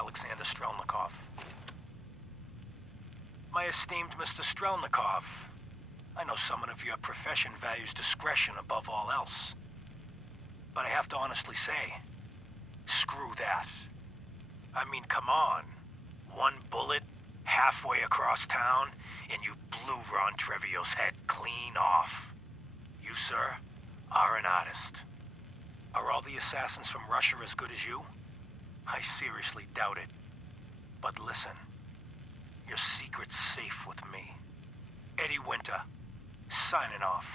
Alexander Strelnikov. My esteemed Mr. Strelnikov, I know someone of your profession values discretion above all else. But I have to honestly say, screw that. I mean, come on. One bullet, halfway across town, and you blew Ron Treviot's head clean off. You, sir, are an artist. Are all the assassins from Russia as good as you? I seriously doubt it. But listen, your secret's safe with me. Eddie Winter, signing off.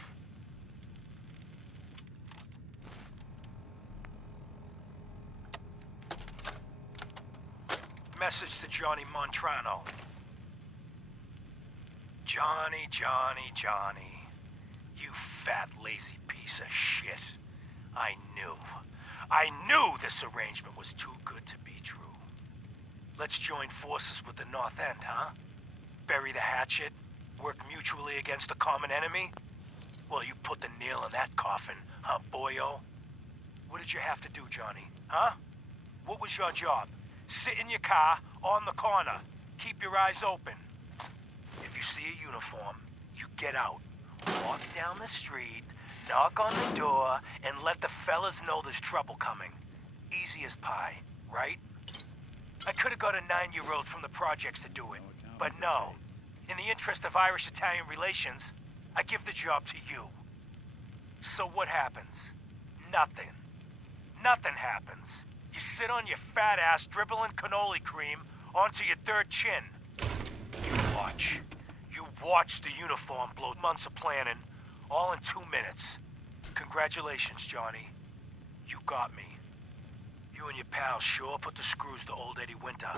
Message to Johnny Montrano. Johnny, Johnny, Johnny. You fat, lazy piece of shit. I knew this arrangement was too good to be true. Let's join forces with the North End, huh? Bury the hatchet, work mutually against a common enemy? Well, you put the nail in that coffin, huh, boyo? What did you have to do, Johnny, huh? What was your job? Sit in your car, on the corner. Keep your eyes open. If you see a uniform, you get out. Walk down the street, knock on the door, and let the fellas know there's trouble coming. Easy as pie, right? I could have got a 9-year-old from the projects to do it, but no. In the interest of Irish-Italian relations, I give the job to you. So what happens? Nothing. Nothing happens. You sit on your fat ass dribbling cannoli cream onto your third chin. You watch. You watch the uniform blow months of planning, all in 2 minutes. Congratulations, Johnny. You got me. You and your pals sure put the screws to old Eddie Winter.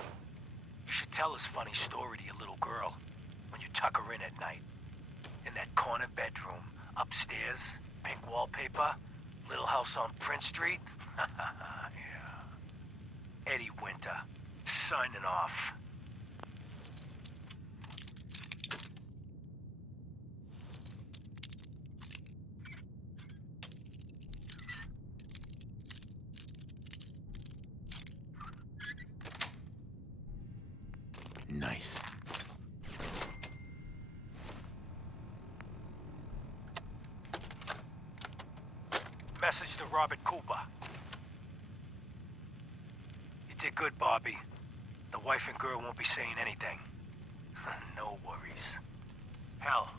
You should tell this funny story to your little girl when you tuck her in at night. In that corner bedroom, upstairs, pink wallpaper, little house on Prince Street. Yeah. Eddie Winter, signing off. Nice. Message to Robert Cooper. You did good, Bobby. The wife and girl won't be saying anything. No worries. Hell,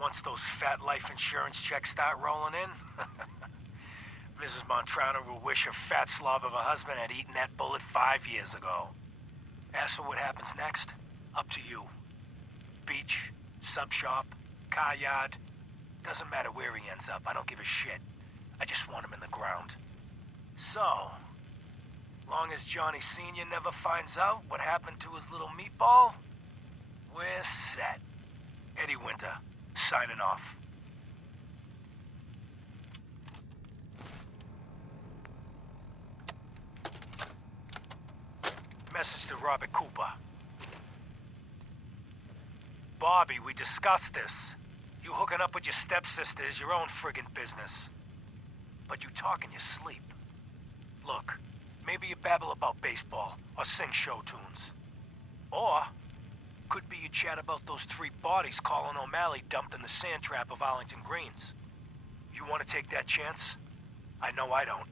once those fat life insurance checks start rolling in, Mrs. Montrano will wish her fat slob of a husband had eaten that bullet 5 years ago. As for what happens next, up to you. Beach, sub shop, car yard. Doesn't matter where he ends up, I don't give a shit. I just want him in the ground. So, long as Johnny Sr. never finds out what happened to his little meatball, we're set. Eddie Winter, signing off. Message to Robert Cooper. Bobby, we discussed this. You hooking up with your stepsister is your own friggin' business. But you talk in your sleep. Look, maybe you babble about baseball or sing show tunes. Or, could be you chat about those 3 bodies Colin O'Malley dumped in the sand trap of Arlington Greens. You want to take that chance? I know I don't.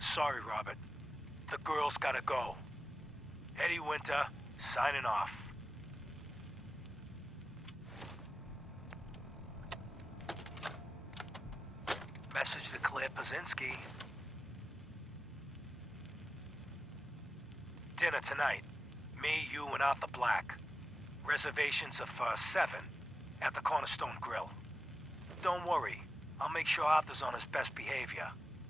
Sorry, Robert. The girl's gotta go. Eddie Winter, signing off. Message to Claire Pazinski. Dinner tonight. Me, you, and Arthur Black. Reservations are for 7 at the Cornerstone Grill. Don't worry. I'll make sure Arthur's on his best behavior.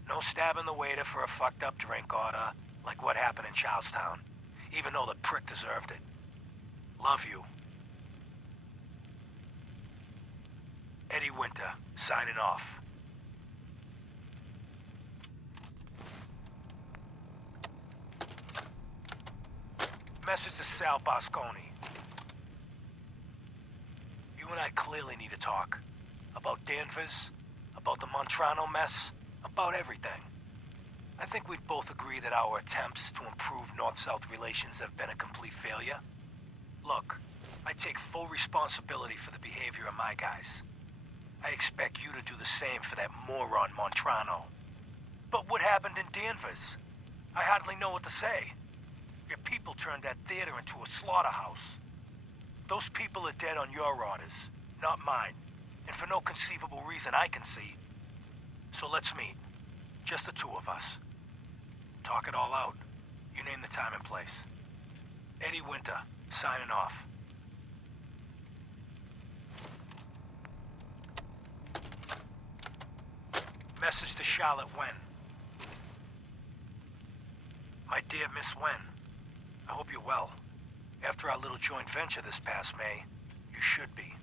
No stabbing the waiter for a fucked up drink order like what happened in Charlestown. Even though the prick deserved it. Love you. Eddie Winter, signing off. Message to Sal Bosconi. You and I clearly need to talk. About Danvers, about the Montrano mess, about everything. I think we'd both agree that our attempts to improve North-South relations have been a complete failure. Look, I take full responsibility for the behavior of my guys. I expect you to do the same for that moron Montrano. But what happened in Danvers? I hardly know what to say. Your people turned that theater into a slaughterhouse. Those people are dead on your orders, not mine, and for no conceivable reason I can see. So let's meet. Just the two of us. Talk it all out. You name the time and place. Eddie Winter, signing off. Message to Charlotte Wen. My dear Miss Wen, I hope you're well. After our little joint venture this past May, you should be.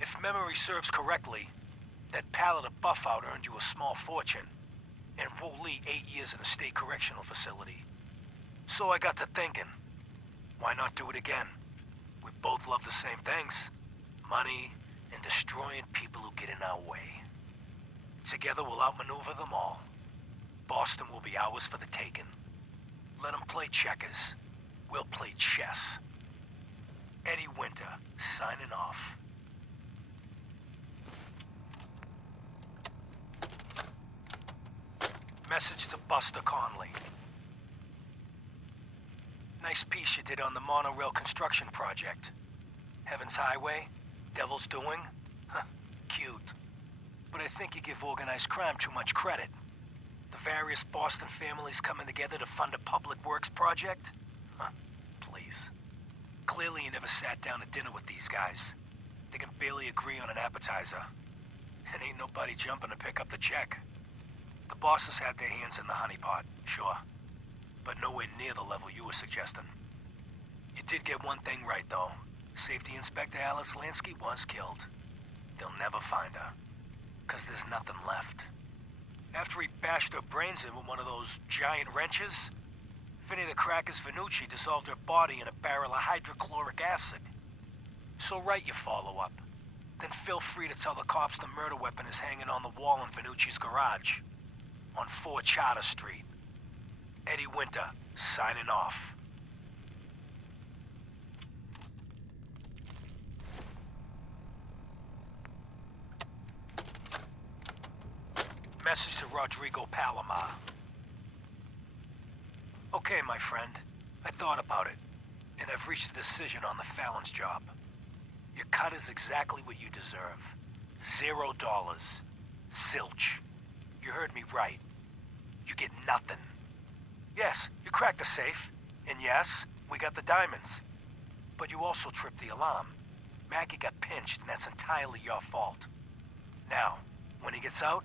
If memory serves correctly, that pallet of Buffout earned you a small fortune, and Woolley 8 years in a state correctional facility. So I got to thinking, why not do it again? We both love the same things, money and destroying people who get in our way. Together we'll outmaneuver them all. Boston will be ours for the taking. Let them play checkers. We'll play chess. Eddie Winter, signing off. Message to Buster Conley. Nice piece you did on the monorail construction project. Heaven's Highway, Devil's Doing. Huh, cute. But I think you give organized crime too much credit. The various Boston families coming together to fund a public works project? Huh, please. Clearly you never sat down to dinner with these guys. They can barely agree on an appetizer. And ain't nobody jumping to pick up the check. The bosses had their hands in the honeypot, sure. But nowhere near the level you were suggesting. You did get one thing right, though. Safety Inspector Alice Lansky was killed. They'll never find her. 'Cause there's nothing left. After he bashed her brains in with one of those giant wrenches, Vinny the Crackers Vanucci dissolved her body in a barrel of hydrochloric acid. So write your follow-up. Then feel free to tell the cops the murder weapon is hanging on the wall in Vanucci's garage. On 4 Charter Street. Eddie Winter, signing off. Message to Rodrigo Palomar. Okay, my friend. I thought about it, and I've reached a decision on the Fallon's job. Your cut is exactly what you deserve. $0. Zilch. You heard me right. You get nothing. Yes, you cracked the safe, and yes, we got the diamonds. But you also tripped the alarm. Mackie got pinched, and that's entirely your fault. Now, when he gets out,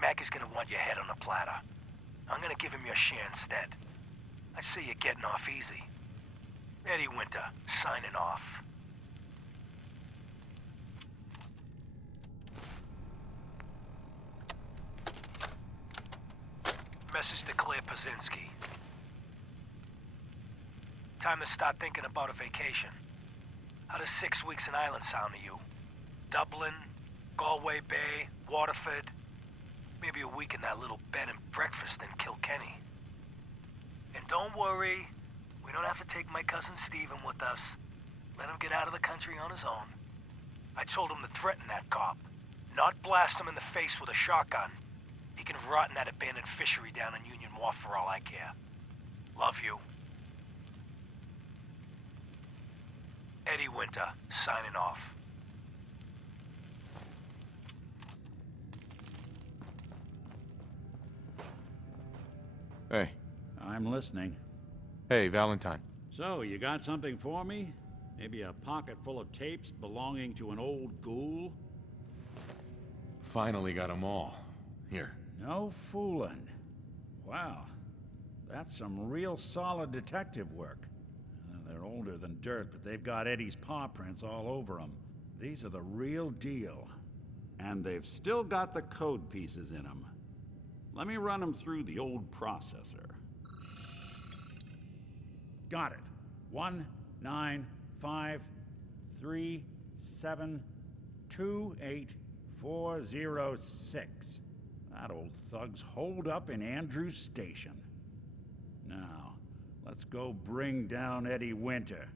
Mackie's gonna want your head on a platter. I'm gonna give him your share instead. I see you're getting off easy. Eddie Winter, signing off. Message to Claire Pazinski. Time to start thinking about a vacation. How does 6 weeks in Ireland sound to you? Dublin, Galway Bay, Waterford? Maybe a week in that little bed and breakfast in Kilkenny. And don't worry, we don't have to take my cousin Stephen with us. Let him get out of the country on his own. I told him to threaten that cop, not blast him in the face with a shotgun. He can rot in that abandoned fishery down in Union Wharf for all I care. Love you. Eddie Winter, signing off. Hey. I'm listening. Hey, Valentine. So, you got something for me? Maybe a pocket full of tapes belonging to an old ghoul? Finally got them all. Here. No fooling. Wow. That's some real solid detective work. They're older than dirt, but they've got Eddie's paw prints all over them. These are the real deal. And they've still got the code pieces in them. Let me run them through the old processor. Got it. 195372846. That old thug's holed up in Andrews Station. Now, let's go bring down Eddie Winter.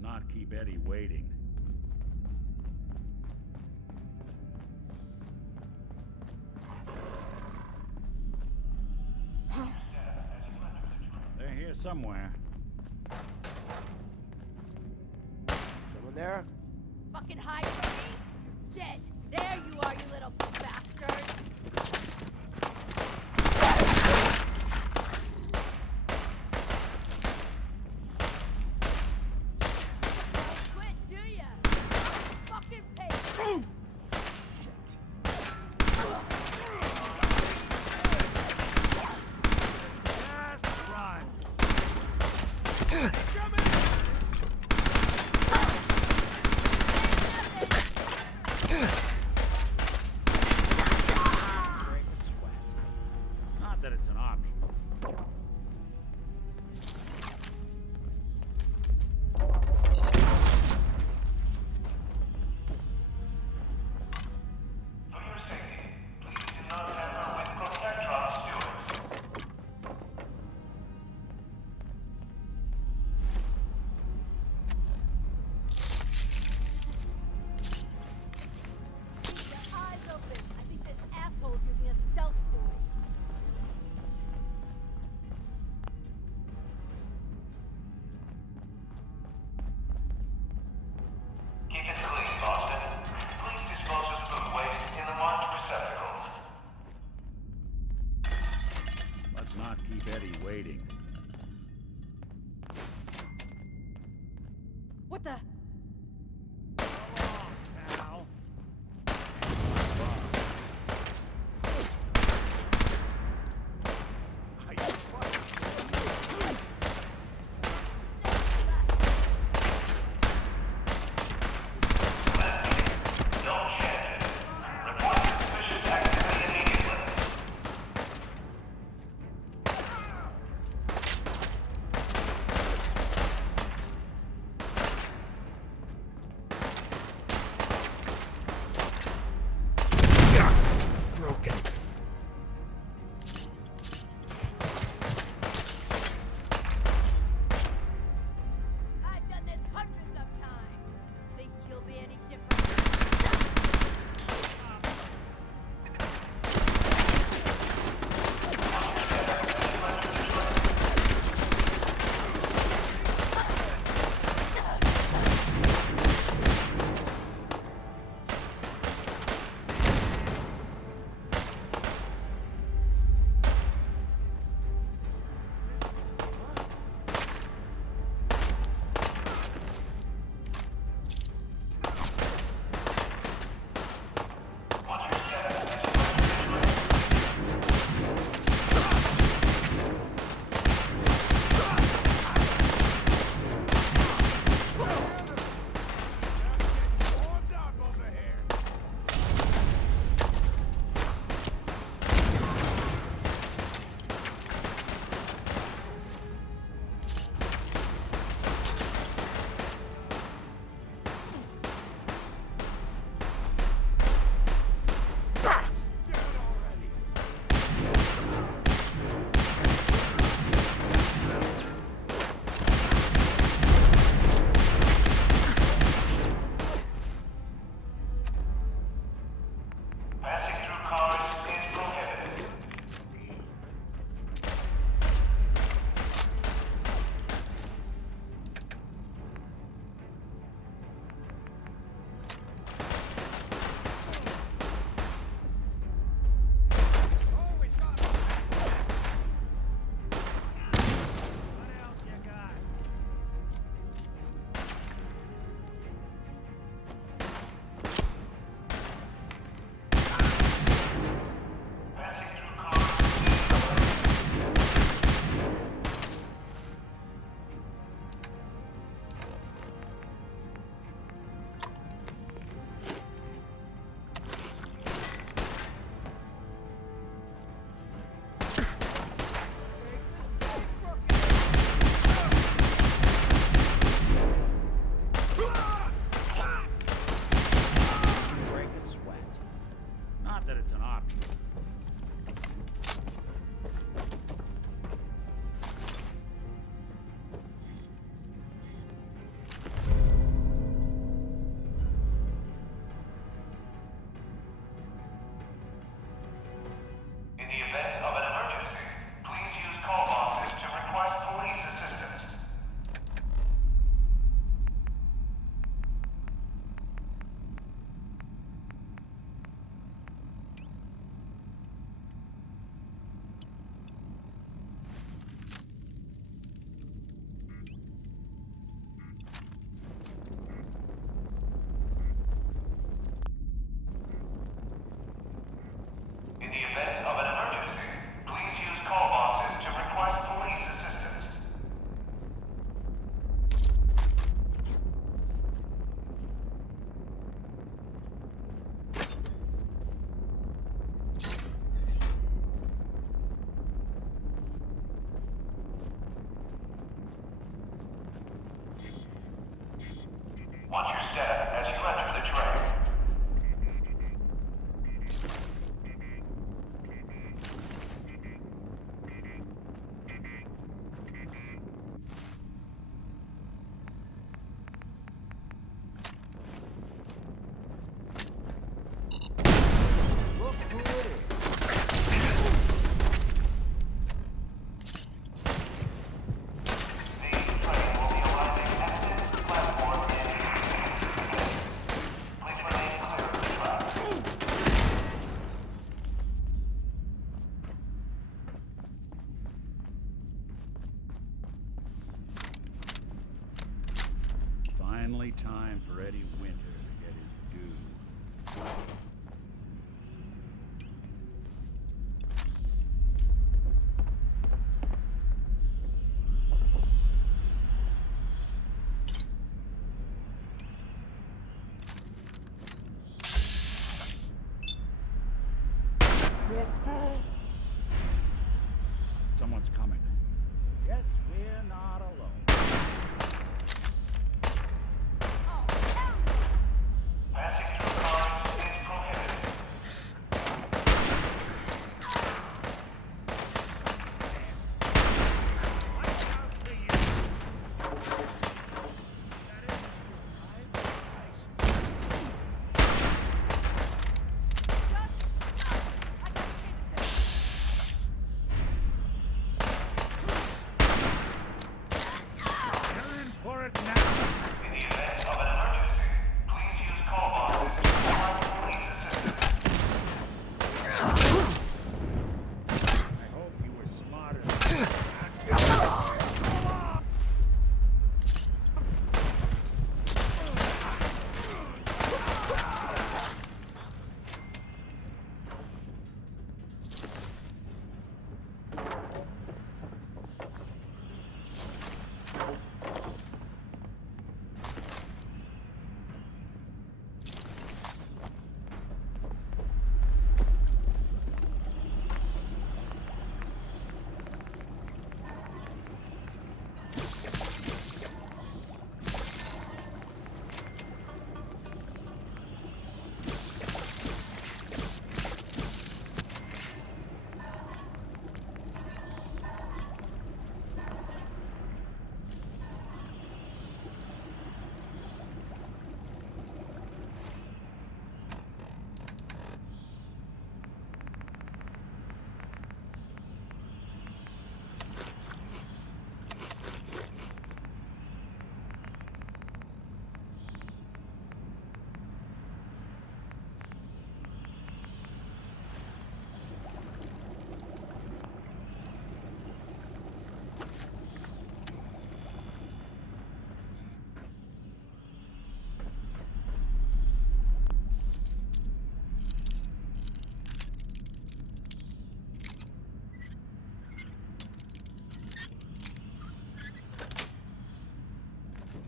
Let's not keep Eddie waiting. They're here somewhere. Someone there? Fucking hide from me? Dead. There you are, you little bastard. Don't quit, do ya? Fucking pay. Just run! Someone's coming. Guess we're not alone. Oh, hell no. Passing through cars is prohibited. You're in for it now. In the event of an emergency, please use call boxes to provide police assistance. I hope you were smarter than that.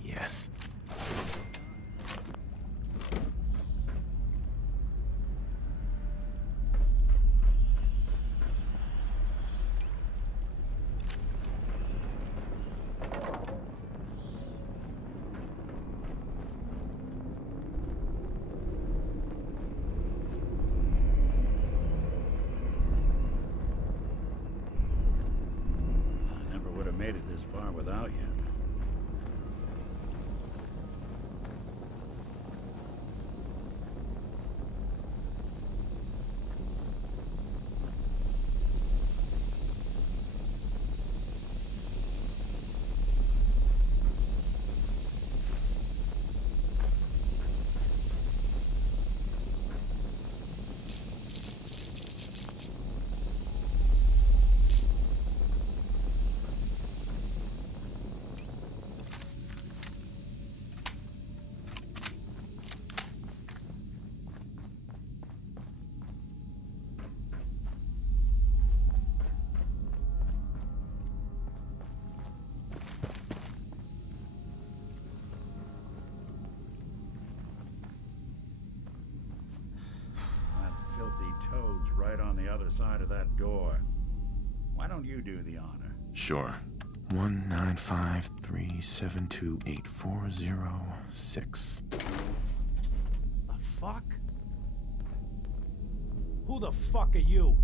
Yes. I never would have made it this far without you. Toad's right on the other side of that door. Why don't you do the honor? Sure. 19537284006. The fuck? Who the fuck are you?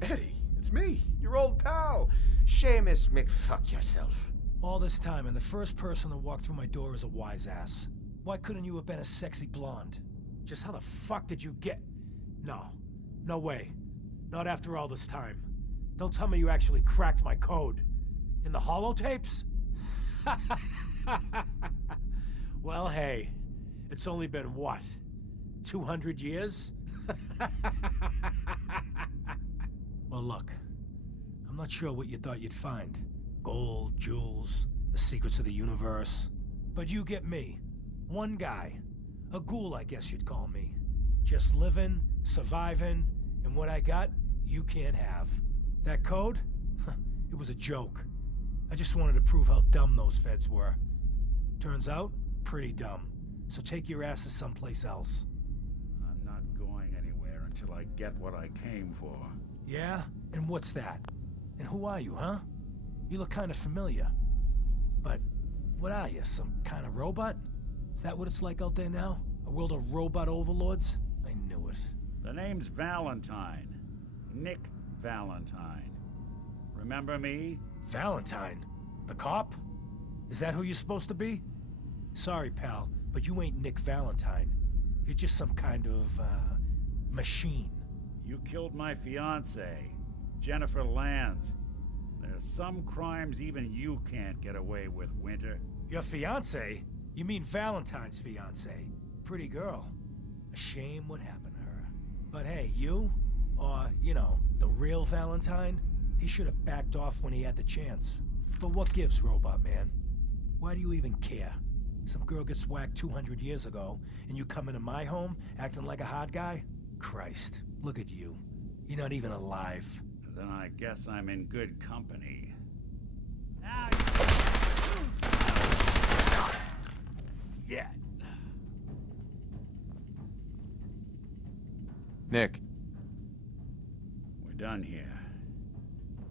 Eddie, it's me, your old pal, Seamus McFuck yourself. All this time, and the first person to walk through my door is a wise ass. Why couldn't you have been a sexy blonde? Just how the fuck did you get... No. No way. Not after all this time. Don't tell me you actually cracked my code. In the holotapes? Well, hey. It's only been, what? 200 years? Well, look. I'm not sure what you thought you'd find. Gold, jewels, the secrets of the universe. But you get me. One guy. A ghoul, I guess you'd call me. Just living, surviving, and what I got, you can't have. That code? It was a joke. I just wanted to prove how dumb those feds were. Turns out, pretty dumb. so take your asses someplace else. I'm not going anywhere until I get what I came for. Yeah? And what's that? And who are you, huh? You look kind of familiar. But what are you, some kind of robot? Is that what it's like out there now? A world of robot overlords? I knew it. The name's Valentine. Nick Valentine. Remember me? Valentine? The cop? Is that who you're supposed to be? Sorry, pal, but you ain't Nick Valentine. You're just some kind of, machine. You killed my fiancée, Jennifer Lands. There's some crimes even you can't get away with, Winter. Your fiancée? You mean Valentine's fiancée? Pretty girl. A shame what happened to her. But hey, you? Or, you know, the real Valentine? He should have backed off when he had the chance. But what gives, Robot Man? Why do you even care? Some girl gets whacked 200 years ago, and you come into my home acting like a hard guy? Christ, look at you. You're not even alive. Then I guess I'm in good company. Yeah. Nick. We're done here.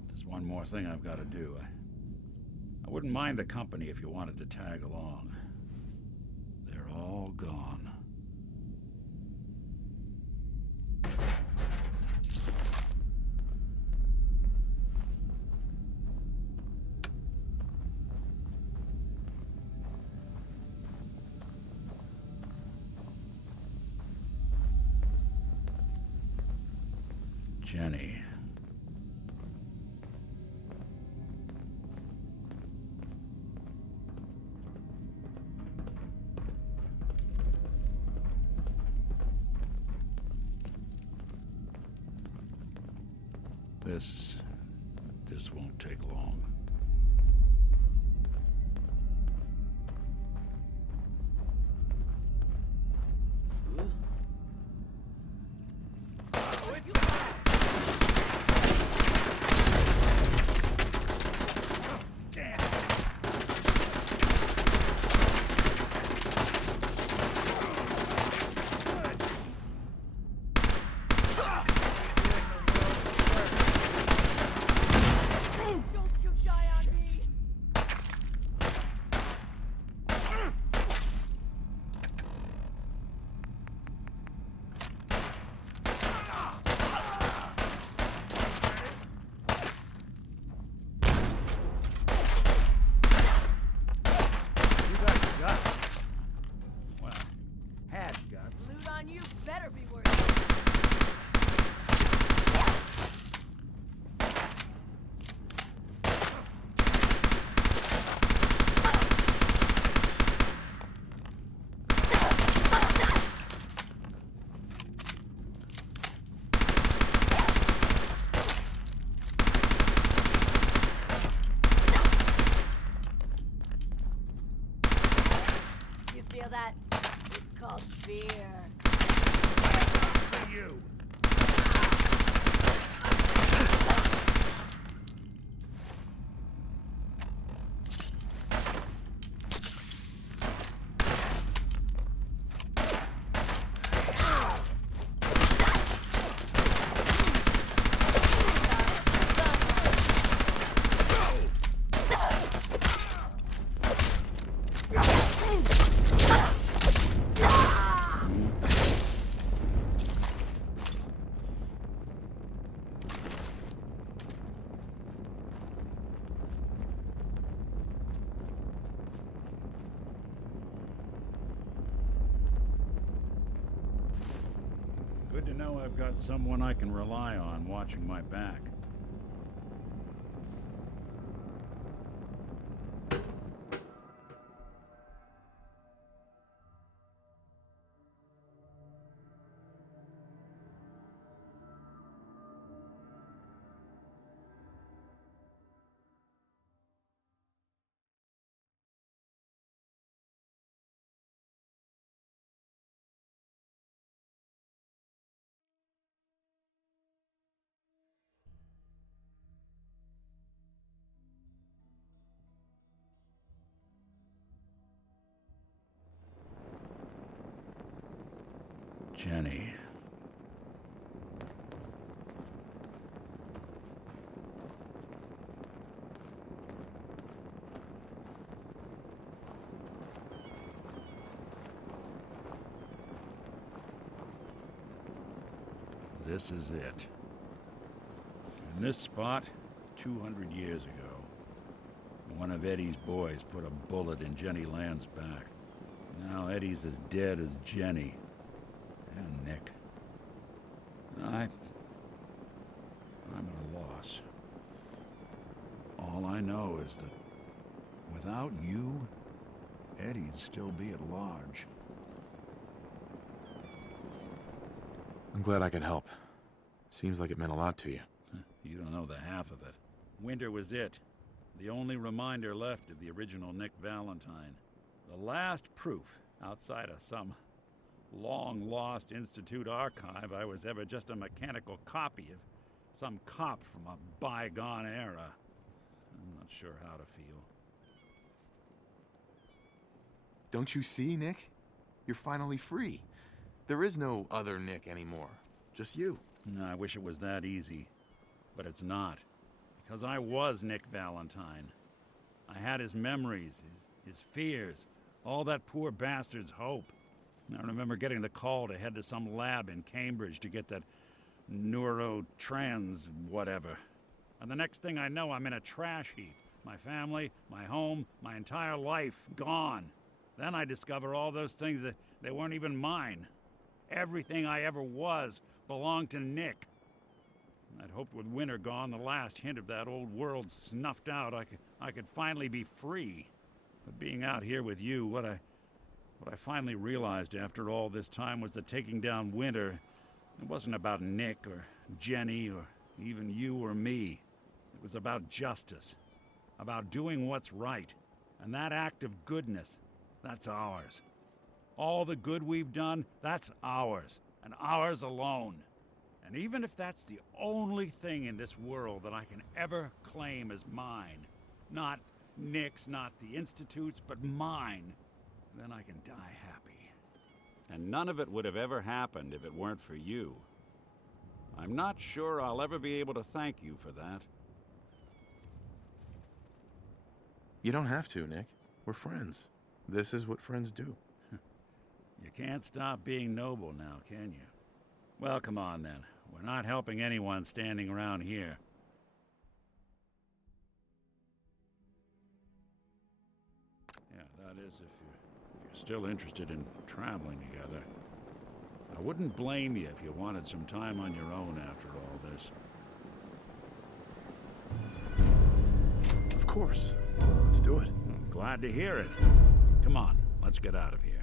There's one more thing I've got to do. I wouldn't mind the company if you wanted to tag along. They're all gone. Jenny. This won't take long. Feel that? It's called fear. For you. Good to know I've got someone I can rely on watching my back. Jenny. This is it. In this spot, 200 years ago, one of Eddie's boys put a bullet in Jenny Land's back. Now Eddie's as dead as Jenny. And Nick. I'm at a loss. All I know is that without you, Eddie'd still be at large. I'm glad I could help. Seems like it meant a lot to you. You don't know the half of it. Winter was it. The only reminder left of the original Nick Valentine. The last proof, outside of some long-lost Institute archive, I was ever just a mechanical copy of some cop from a bygone era. I'm not sure how to feel. Don't you see, Nick? You're finally free. There is no other Nick anymore. Just you. I wish it was that easy. But it's not. Because I was Nick Valentine. I had his memories, his fears, all that poor bastard's hope. I remember getting the call to head to some lab in Cambridge to get that neurotrans whatever. And the next thing I know, I'm in a trash heap. My family, my home, my entire life gone. Then I discover all those things that they weren't even mine. Everything I ever was belonged to Nick. I'd hoped with Winter gone, the last hint of that old world snuffed out, I could finally be free. But being out here with you, what I finally realized after all this time was that taking down Winter, it wasn't about Nick or Jenny or even you or me. It was about justice, about doing what's right. And that act of goodness, that's ours. All the good we've done, that's ours, and ours alone. And even if that's the only thing in this world that I can ever claim as mine, not Nick's, not the Institute's, but mine, then I can die happy. And none of it would have ever happened if it weren't for you. I'm not sure I'll ever be able to thank you for that. You don't have to, Nick. We're friends. This is what friends do. You can't stop being noble now, can you? Well, come on then. We're not helping anyone standing around here. Yeah, that is if you're still interested in traveling together. I wouldn't blame you if you wanted some time on your own after all this. Of course. Let's do it. I'm glad to hear it. Come on, let's get out of here.